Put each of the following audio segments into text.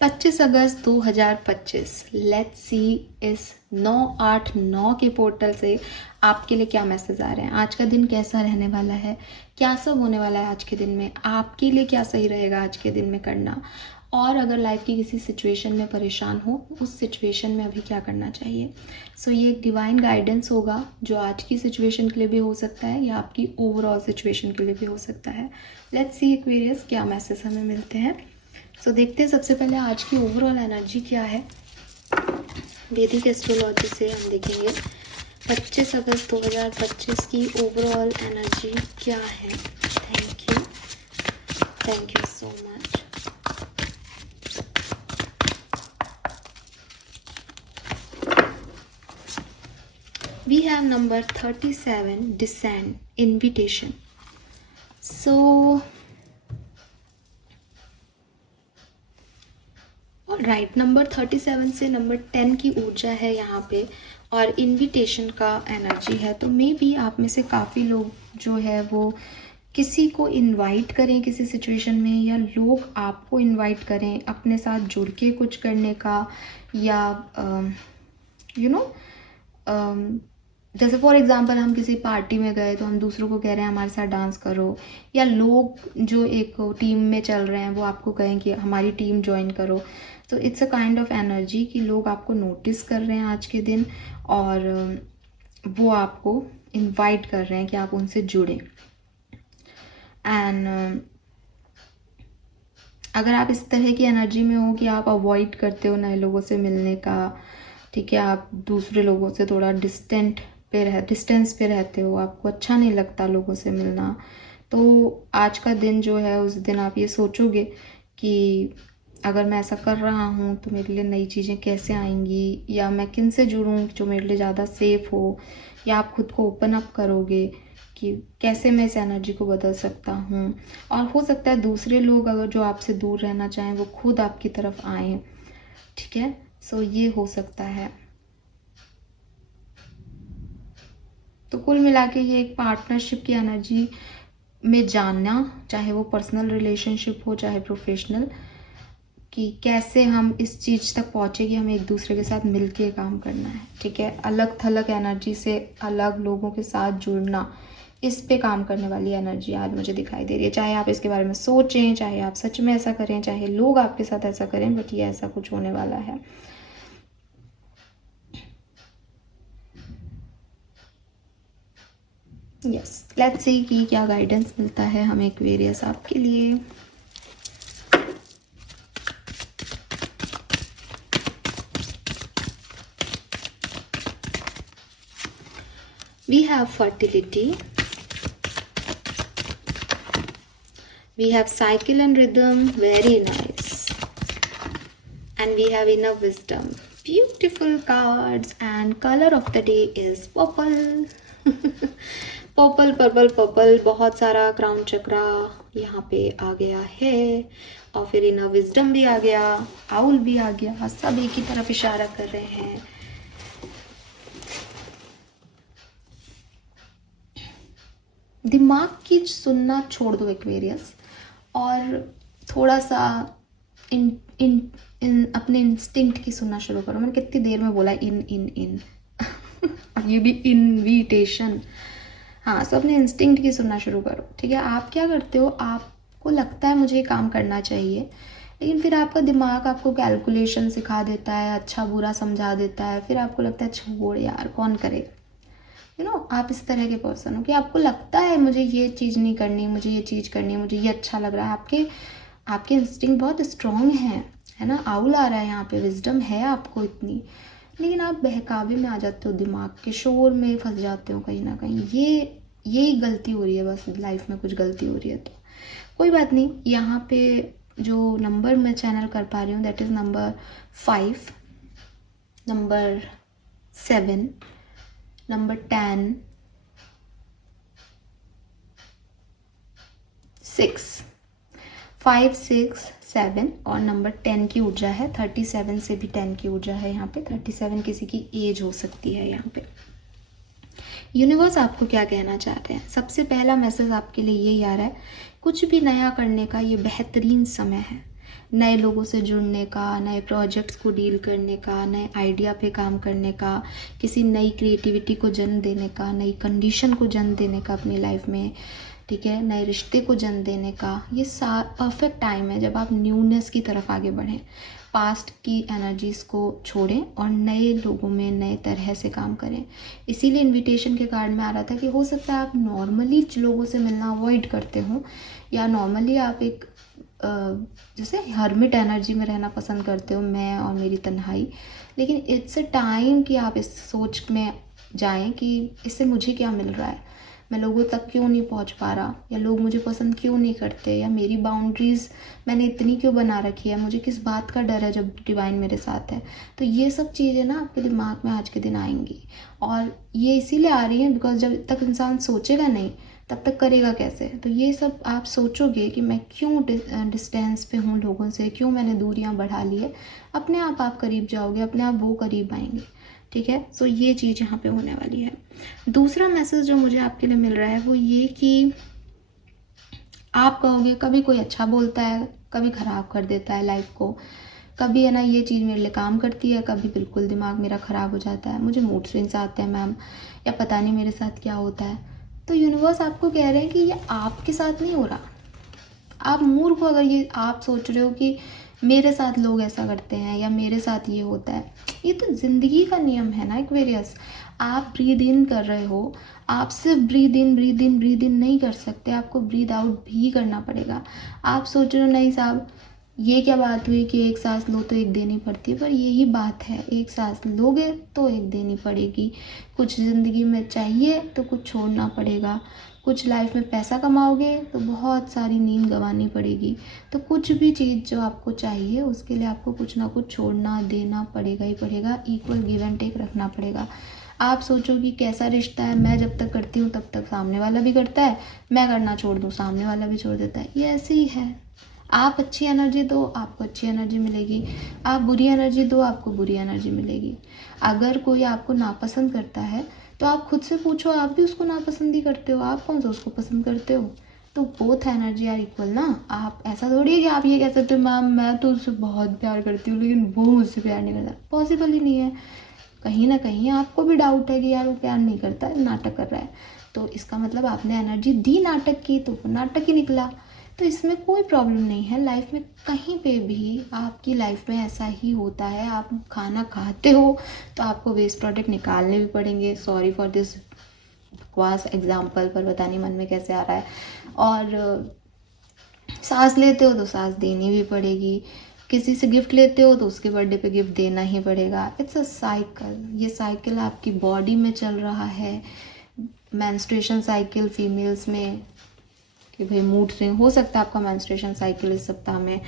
25 August 2025। Let's see इस 989 के portal से आपके लिए क्या मैसेज आ रहे हैं। आज का दिन कैसा रहने वाला है, क्या सब होने वाला है आज के दिन में, आपके लिए क्या सही रहेगा आज के दिन में करना, और अगर लाइफ की किसी सिचुएशन में परेशान हो, उस सिचुएशन में अभी क्या करना चाहिए। सो ये एक डिवाइन गाइडेंस होगा जो आज की सिचुएशन के लिए भी हो सकता है या आपकी ओवरऑल सिचुएशन के लिए भी हो सकता है। लेट्स सी एक्वेरियस क्या मैसेज हमें मिलते हैं। सो देखते हैं सबसे पहले आज की ओवरऑल एनर्जी क्या है। वैदिक एस्ट्रोलॉजी से हम देखेंगे 25 अगस्त 2025 की ओवरऑल एनर्जी क्या है। Thank you so much. We have number 37, descent, invitation. So right, number 37 से नंबर 10 की ऊर्जा है यहाँ पे और इनविटेशन का एनर्जी है। तो मे बी आप में से काफ़ी लोग जो है वो किसी को इनवाइट करें किसी सिचुएशन में, या लोग आपको इनवाइट करें अपने साथ जुड़ के कुछ करने का, या यू नो जैसे फॉर एग्जांपल हम किसी पार्टी में गए तो हम दूसरों को कह रहे हैं हमारे साथ डांस करो, या लोग जो एक टीम में चल रहे हैं वो आपको कहें कि हमारी टीम ज्वाइन करो। तो it's a kind of energy कि लोग आपको नोटिस कर रहे हैं आज के दिन और वो आपको इनवाइट कर रहे हैं कि आप उनसे जुड़ें। एंड अगर आप इस तरह की एनर्जी में हो कि आप अवॉइड करते हो नए लोगों से मिलने का, ठीक है, आप दूसरे लोगों से थोड़ा डिस्टेंस पे रहते हो, आपको अच्छा नहीं लगता लोगों से मिलना, तो आज का दिन जो है उस दिन आप ये सोचोगे कि अगर मैं ऐसा कर रहा हूँ तो मेरे लिए नई चीज़ें कैसे आएंगी, या मैं किन से जुड़ूँ जो मेरे लिए ज़्यादा सेफ हो, या आप खुद को ओपन अप करोगे कि कैसे मैं इस एनर्जी को बदल सकता हूँ। और हो सकता है दूसरे लोग अगर जो आपसे दूर रहना चाहें वो खुद आपकी तरफ आएँ, ठीक है। सो ये हो सकता है। तो कुल मिला के ये एक पार्टनरशिप की एनर्जी में जानना, चाहे वो पर्सनल रिलेशनशिप हो चाहे प्रोफेशनल, कि कैसे हम इस चीज़ तक पहुँचे कि हमें एक दूसरे के साथ मिलके काम करना है, ठीक है। अलग थलग एनर्जी से अलग लोगों के साथ जुड़ना, इस पे काम करने वाली एनर्जी आज मुझे दिखाई दे रही है। चाहे आप इसके बारे में सोचें, चाहे आप सच में ऐसा करें, चाहे लोग आपके साथ ऐसा करें, बट ये ऐसा कुछ होने वाला है। यस, लेट्स सी कि क्या गाइडेंस मिलता है हमें एक्वेरियस आपके लिए। We have fertility, we have cycle and rhythm, very nice, and we have inner wisdom, beautiful cards, and color of the day is purple. Purple purple purple, बहुत सारा crown चक्रा यहाँ पे आ गया है, और फिर इनर विजडम भी आ गया, आउल भी आ गया, सब एक ही तरफ इशारा कर रहे हैं। दिमाग की सुनना छोड़ दो एक्वेरियस, और थोड़ा सा इन अपने इंस्टिंक्ट की सुनना शुरू करो। मैंने कितनी देर में बोला इन इन इन ये भी इनविटेशन। हाँ, सो अपने इंस्टिंक्ट की सुनना शुरू करो, ठीक है। आप क्या करते हो, आपको लगता है मुझे ये काम करना चाहिए, लेकिन फिर आपका दिमाग आपको कैलकुलेशन सिखा देता है, अच्छा बुरा समझा देता है, फिर आपको लगता है छोड़ यार कौन करेगा। आप इस तरह के पर्सन हो कि आपको लगता है मुझे ये चीज़ नहीं करनी, मुझे ये चीज़ करनी है, मुझे ये अच्छा लग रहा है। आपके इंस्टिंक्ट बहुत स्ट्रॉन्ग है ना। आउल आ रहा है यहाँ पे, विजडम है आपको इतनी, लेकिन आप बहकावे में आ जाते हो, दिमाग के शोर में फंस जाते हो कहीं ना कहीं। यही गलती हो रही है, बस लाइफ में कुछ गलती हो रही है तो कोई बात नहीं। यहाँ पे जो नंबर मैं चैनल कर पा रही हूँ that is number 5, number 7, number 10, 6, 5, 6, 7 और नंबर 10 की ऊर्जा है। 37 से भी 10 की ऊर्जा है यहाँ पे। 37 किसी की एज हो सकती है यहाँ पे। यूनिवर्स आपको क्या कहना चाहते हैं? सबसे पहला मैसेज आपके लिए यही आ रहा है, कुछ भी नया करने का ये बेहतरीन समय है। नए लोगों से जुड़ने का, नए प्रोजेक्ट्स को डील करने का, नए आइडिया पे काम करने का, किसी नई क्रिएटिविटी को जन्म देने का, नई कंडीशन को जन्म देने का अपनी लाइफ में, ठीक है, नए रिश्ते को जन्म देने का। ये परफेक्ट टाइम है जब आप न्यूनेस की तरफ आगे बढ़ें, पास्ट की एनर्जीज़ को छोड़ें और नए लोगों में नए तरह से काम करें। इसीलिए इनविटेशन के कार्ड में आ रहा था कि हो सकता है आप नॉर्मली लोगों से मिलना अवॉइड करते हो, या नॉर्मली आप एक जैसे हर्मिट एनर्जी में रहना पसंद करते हो, मैं और मेरी तन्हाई। लेकिन इट्स अ टाइम कि आप इस सोच में जाएं कि इससे मुझे क्या मिल रहा है, मैं लोगों तक क्यों नहीं पहुंच पा रहा, या लोग मुझे पसंद क्यों नहीं करते, या मेरी बाउंड्रीज़ मैंने इतनी क्यों बना रखी है, मुझे किस बात का डर है जब डिवाइन मेरे साथ है। तो ये सब चीज़ें ना आपके दिमाग में आज के दिन आएंगी, और ये इसीलिए आ रही हैं बिकॉज जब तक इंसान सोचेगा नहीं तब तक करेगा कैसे। तो ये सब आप सोचोगे कि मैं क्यों डिस्टेंस पे हूँ लोगों से, क्यों मैंने दूरियाँ बढ़ा ली है, अपने आप करीब जाओगे, अपने आप वो करीब आएंगे, ठीक है। सो ये चीज़ यहाँ पे होने वाली है। दूसरा मैसेज जो मुझे आपके लिए मिल रहा है वो ये कि आप कहोगे कभी कोई अच्छा बोलता है, कभी ख़राब कर देता है लाइफ को, कभी है ना ये चीज़ मेरे लिए काम करती है, कभी बिल्कुल दिमाग मेरा ख़राब हो जाता है, मुझे मूड स्विंग्स आते हैं मैम, या पता नहीं मेरे साथ क्या होता है। तो यूनिवर्स आपको कह रहे हैं कि ये आपके साथ नहीं हो रहा। आप मूर्ख हो अगर ये आप सोच रहे हो कि मेरे साथ लोग ऐसा करते हैं या मेरे साथ ये होता है। ये तो ज़िंदगी का नियम है ना एक्वेरियस। आप ब्रीद इन कर रहे हो, आप सिर्फ ब्रीद इन नहीं कर सकते, आपको ब्रीद आउट भी करना पड़ेगा। आप सोच रहे हो नहीं साहब ये क्या बात हुई कि एक सांस लो तो एक देनी पड़ती है, पर यही बात है, एक सांस लोगे तो एक देनी पड़ेगी। कुछ ज़िंदगी में चाहिए तो कुछ छोड़ना पड़ेगा, कुछ लाइफ में पैसा कमाओगे तो बहुत सारी नींद गंवानी पड़ेगी। तो कुछ भी चीज़ जो आपको चाहिए उसके लिए आपको कुछ ना कुछ छोड़ना देना पड़ेगा ही पड़ेगा, इक्वल गिव एंड टेक रखना पड़ेगा। आप सोचो कि कैसा रिश्ता है, मैं जब तक करती हूँ तब तक सामने वाला भी करता है, मैं करना छोड़ दूँ सामने वाला भी छोड़ देता है, ये ऐसे ही है। आप अच्छी एनर्जी दो आपको अच्छी एनर्जी मिलेगी, आप बुरी एनर्जी दो आपको बुरी एनर्जी मिलेगी। अगर कोई आपको नापसंद करता है तो आप खुद से पूछो आप भी उसको नापसंद ही करते हो, आप कौन सा उसको पसंद करते हो। तो बोथ एनर्जी आर इक्वल ना। आप ऐसा थोड़ी है कि आप ये कह सकते हो मैम मैं तो उससे बहुत प्यार करती हूँ लेकिन वो मुझसे प्यार नहीं करता, पॉसिबल ही नहीं है। कहीं ना कहीं आपको भी डाउट है कि यार वो प्यार नहीं करता, नाटक कर रहा है। तो इसका मतलब आपने एनर्जी दी नाटक की तो वो नाटक ही निकला। तो इसमें कोई प्रॉब्लम नहीं है। लाइफ में कहीं पे भी आपकी लाइफ में ऐसा ही होता है। आप खाना खाते हो तो आपको वेस्ट प्रोडक्ट निकालने भी पड़ेंगे। सॉरी फॉर दिस बकवास एग्जाम्पल, पर पता नहीं मन में कैसे आ रहा है। और सांस लेते हो तो सांस देनी भी पड़ेगी, किसी से गिफ्ट लेते हो तो उसके बर्थडे पे गिफ्ट देना ही पड़ेगा। It's a cycle. ये साइकिल आपकी बॉडी में चल रहा है। मेंस्ट्रुएशन साइकिल फीमेल्स में कि भाई मूड स्विंग हो सकता है, आपका मेंस्ट्रुएशन साइकिल इस सप्ताह में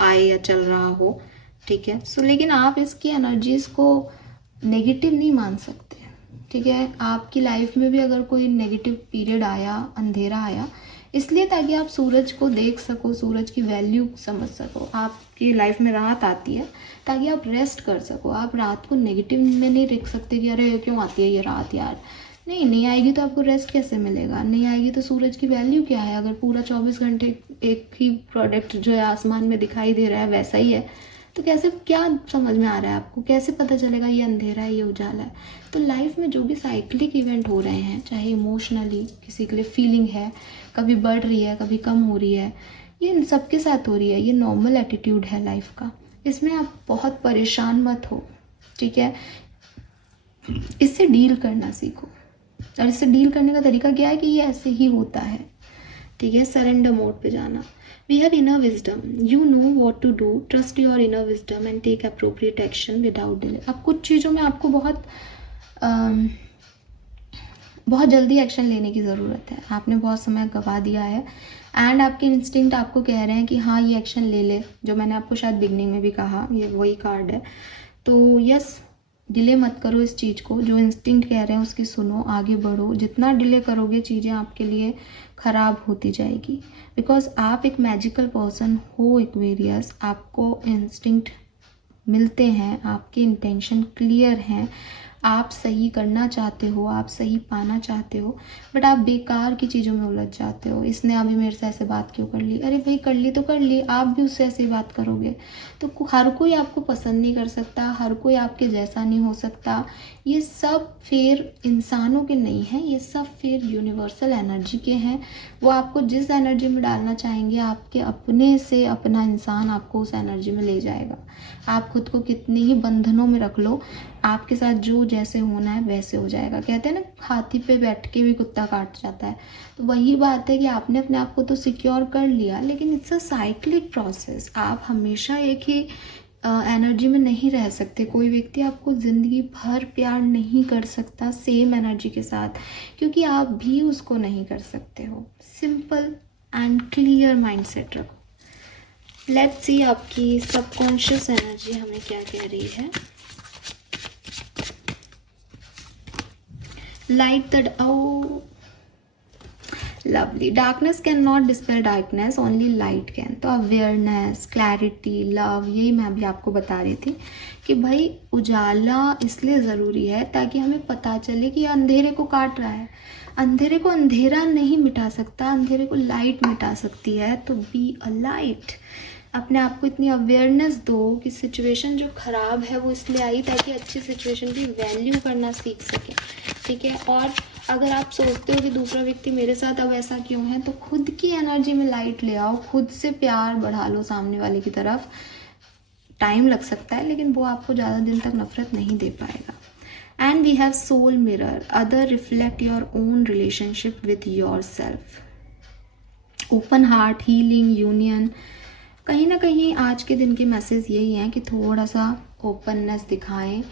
आए या चल रहा हो, ठीक है। सो लेकिन आप इसकी एनर्जीज को नेगेटिव नहीं मान सकते, ठीक है। आपकी लाइफ में भी अगर कोई नेगेटिव पीरियड आया, अंधेरा आया, इसलिए ताकि आप सूरज को देख सको, सूरज की वैल्यू समझ सको। आपकी लाइफ में रात आती है ताकि आप रेस्ट कर सको। आप रात को नेगेटिव में नहीं देख सकते कि अरे क्यों आती है ये रात यार, नहीं आएगी तो आपको रेस्ट कैसे मिलेगा, नहीं आएगी तो सूरज की वैल्यू क्या है। अगर पूरा 24 घंटे एक ही प्रोडक्ट जो है आसमान में दिखाई दे रहा है वैसा ही है तो कैसे, क्या समझ में आ रहा है आपको, कैसे पता चलेगा ये अंधेरा है ये उजाला है। तो लाइफ में जो भी साइक्लिक इवेंट हो रहे हैं, चाहे इमोशनली किसी के लिए फीलिंग है, कभी बढ़ रही है कभी कम हो रही है, ये इन सबके साथ हो रही है। ये नॉर्मल एटीट्यूड है लाइफ का, इसमें आप बहुत परेशान मत हो, ठीक है। इससे डील करना सीखो, और इससे डील करने का तरीका क्या है कि ये ऐसे ही होता है, ठीक है। सरेंडर मोड पे जाना। We have inner wisdom, you know what to do, trust your inner wisdom and take appropriate action without delay. अब कुछ चीज़ों में आपको बहुत जल्दी एक्शन लेने की ज़रूरत है। आपने बहुत समय गवा दिया है एंड आपके इंस्टिंक्ट आपको कह रहे हैं कि हाँ ये एक्शन ले ले, जो मैंने आपको शायद बिगनिंग में भी कहा, ये वही कार्ड है। तो यस, डिले मत करो इस चीज़ को, जो इंस्टिंक्ट कह रहे हैं उसकी सुनो, आगे बढ़ो। जितना डिले करोगे चीज़ें आपके लिए ख़राब होती जाएगी, बिकॉज आप एक मैजिकल पर्सन हो एक्वेरियस। आपको इंस्टिंक्ट मिलते हैं, आपके इंटेंशन क्लियर हैं, आप सही करना चाहते हो, आप सही पाना चाहते हो, बट आप बेकार की चीज़ों में उलझ जाते हो। इसने अभी मेरे से ऐसे बात क्यों कर ली, अरे भाई कर ली तो कर ली, आप भी उससे ऐसी बात करोगे तो हर कोई आपको पसंद नहीं कर सकता, हर कोई आपके जैसा नहीं हो सकता। ये सब फिर इंसानों के नहीं हैं, ये सब फिर यूनिवर्सल एनर्जी के हैं। वो आपको जिस एनर्जी में डालना चाहेंगे, आपके अपने से अपना इंसान आपको उस एनर्जी में ले जाएगा। आप खुद को कितने ही बंधनों में रख लो, आपके साथ जो जैसे होना है वैसे हो जाएगा। कहते हैं ना, हाथी पे बैठ के भी कुत्ता काट जाता है। तो वही बात है कि आपने अपने आप को तो सिक्योर कर लिया, लेकिन इट्स अ साइक्लिक प्रोसेस। आप हमेशा एक ही एनर्जी में नहीं रह सकते। कोई व्यक्ति आपको ज़िंदगी भर प्यार नहीं कर सकता सेम एनर्जी के साथ, क्योंकि आप भी उसको नहीं कर सकते हो। सिंपल एंड क्लियर माइंडसेट रखो। लेट्स सी आपकी सबकॉन्शियस एनर्जी हमें क्या कह रही है। Light the lovely, darkness can not dispel darkness, only light can. तो अवेयरनेस, क्लैरिटी, लव, यही मैं अभी आपको बता रही थी कि भाई उजाला इसलिए ज़रूरी है ताकि हमें पता चले कि अंधेरे को काट रहा है। अंधेरे को अंधेरा नहीं मिटा सकता, अंधेरे को लाइट मिटा सकती है। तो बी अ लाइट। अपने आप को इतनी अवेयरनेस दो कि सिचुएशन जो ख़राब है वो इसलिए आई ताकि अच्छी सिचुएशन की वैल्यू करना सीख सके, ठीक है। और अगर आप सोचते हो कि दूसरा व्यक्ति मेरे साथ अब ऐसा क्यों है, तो खुद की एनर्जी में लाइट ले आओ, खुद से प्यार बढ़ा लो सामने वाले की तरफ। टाइम लग सकता है, लेकिन वो आपको ज़्यादा दिन तक नफरत नहीं दे पाएगा। And we have soul mirror, other reflect your own relationship with your self. Open heart, healing, union. कहीं ना कहीं आज के दिन के मैसेज यही हैं कि थोड़ा सा ओपननेस दिखाएं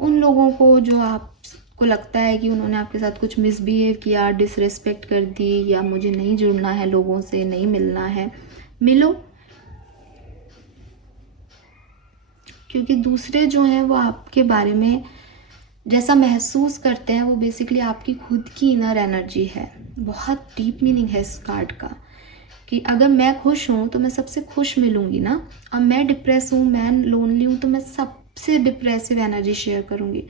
उन लोगों को जो आपको लगता है कि उन्होंने आपके साथ कुछ मिसबिहेव किया, डिसरिस्पेक्ट कर दी, या मुझे नहीं जुड़ना है लोगों से, नहीं मिलना है। मिलो, क्योंकि दूसरे जो हैं वो आपके बारे में जैसा महसूस करते हैं वो बेसिकली आपकी खुद की इनर एनर्जी है। बहुत डीप मीनिंग है इस कार्ड का कि अगर मैं खुश हूँ तो मैं सबसे खुश मिलूंगी ना, और मैं डिप्रेस हूँ, मैं लोनली हूँ, तो मैं सबसे डिप्रेसिव एनर्जी शेयर करूँगी।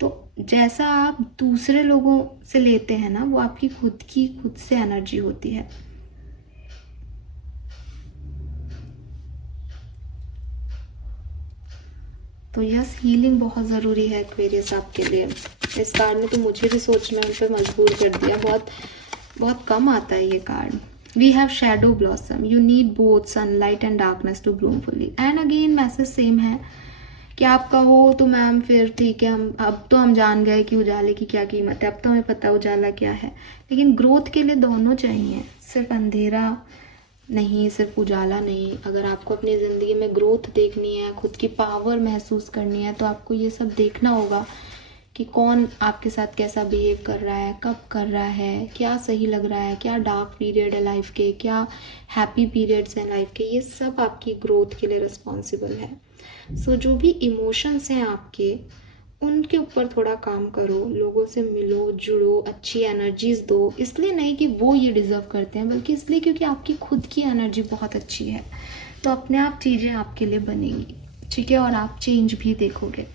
तो जैसा आप दूसरे लोगों से लेते हैं ना, वो आपकी खुद से एनर्जी होती है। तो यस, हीलिंग बहुत ज़रूरी है एक्वेरियस आपके लिए। इस कार्ड में तो मुझे भी सोचना उन पर मजबूर कर दिया। बहुत कम आता है ये card. We have shadow blossom, you need both sunlight and darkness to bloom fully. And again message same है कि आप कहो तो मैम फिर ठीक है, हम जान गए कि उजाले की क्या कीमत है, अब तो हमें पता उजाला क्या है। लेकिन ग्रोथ के लिए दोनों चाहिए, सिर्फ अंधेरा नहीं, सिर्फ उजाला नहीं। अगर आपको अपनी ज़िंदगी में ग्रोथ देखनी है, खुद की पावर महसूस करनी है, तो आपको ये सब देखना होगा कि कौन आपके साथ कैसा बिहेव कर रहा है, कब कर रहा है, क्या सही लग रहा है, क्या डार्क पीरियड है लाइफ के, क्या हैप्पी पीरियड्स हैं लाइफ के। ये सब आपकी ग्रोथ के लिए रिस्पॉन्सिबल है। सो जो भी इमोशंस हैं आपके, उनके ऊपर थोड़ा काम करो, लोगों से मिलो, जुड़ो, अच्छी एनर्जीज दो। इसलिए नहीं कि वो ये डिज़र्व करते हैं, बल्कि इसलिए क्योंकि आपकी खुद की एनर्जी बहुत अच्छी है। तो अपने आप चीज़ें आपके लिए बनेंगी, ठीक है, और आप चेंज भी देखोगे।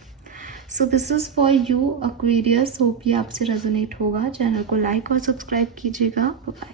So this is for you Aquarius. Hope ये आपसे रेजोनेट होगा। चैनल को लाइक और सब्सक्राइब कीजिएगा। बाय।